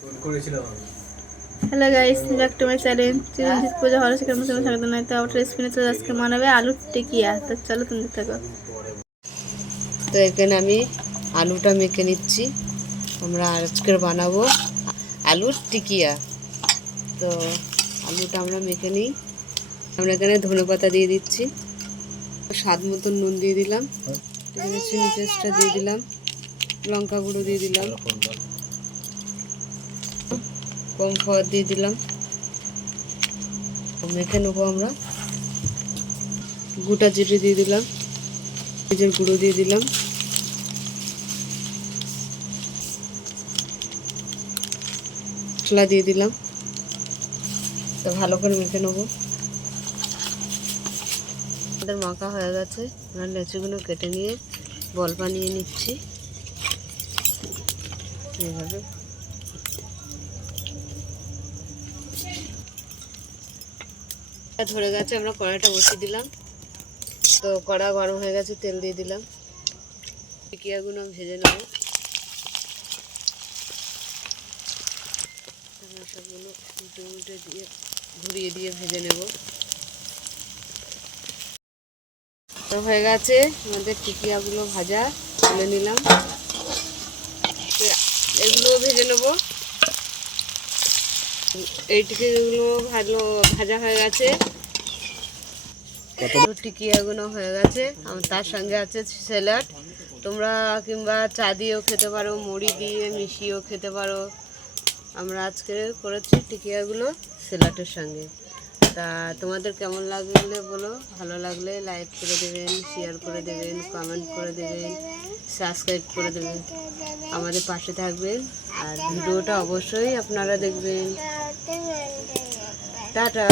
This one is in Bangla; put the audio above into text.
Hello guys, back to my channel. Chiranjit পূজা হলো সেখানে তোমার স্বাগত নয়। তো আউট রেসিপি তো আজকে বানাবে আলুর টিকিয়া। তো চলো তুমি দেখো। তো এখানে আমি আলুটা মেখে নিচ্ছি। আমরা আজকের বানাবো আলুর টিকিয়া। তো আলুটা আমরা মেখে নিই। আমরা এখানে ধনেপাতা দিয়ে দিচ্ছি, স্বাদ মতন নুন দিয়ে দিলাম, এখানে চিনি পেস্টটা দিয়ে দিলাম, লঙ্কা গুঁড়ো দিয়ে দিলাম, কর্নফ্লাওয়ার দিয়ে দিলাম। মেখে নেবো আমরা। গোটা জিরে দিয়ে দিলাম, পেঁয়াজের গুঁড়ো দিয়ে দিলাম, মশলা দিয়ে দিলাম। তো ভালো করে মেখে নেবো। আমাদের মাখা হয়ে গেছে। আমরা লেচিগুলো কেটে নিয়ে বল বানিয়ে নিচ্ছি এইভাবে। ধরে গেছে, আমরা কড়াইটা বসিয়ে দিলাম। তো কড়া গরম হয়ে গেছে, তেল দিয়ে দিলাম। টিকিয়াগুলো ভেজে নেব। সবগুলো উল্টে উল্টে দিয়ে ঘুরিয়ে দিয়ে ভেজে নেব। তো হয়ে গেছে আমাদের টিকিয়াগুলো ভাজা, তুলে নিলাম। এগুলো ভেজে নেব। এই টিকিয়াগুলো ভাজা হয়ে গেছে। টিকিয়াগুলো হয়ে গেছে। তার সঙ্গে আছে স্যালাড। তোমরা কিংবা চা দিয়েও খেতে পারো, মুড়ি দিয়ে মিশিয়েও খেতে পারো। আমরা আজকে করেছি টিকিয়াগুলো স্যালাডের সঙ্গে। তা তোমাদের কেমন লাগলে বলো। ভালো লাগলে লাইক করে দেবেন, শেয়ার করে দেবেন, কমেন্ট করে দেবেন, সাবস্ক্রাইব করে দেবেন, আমাদের পাশে থাকবেন। আর ভিডিওটা অবশ্যই আপনারা দেখবেন। টাটা।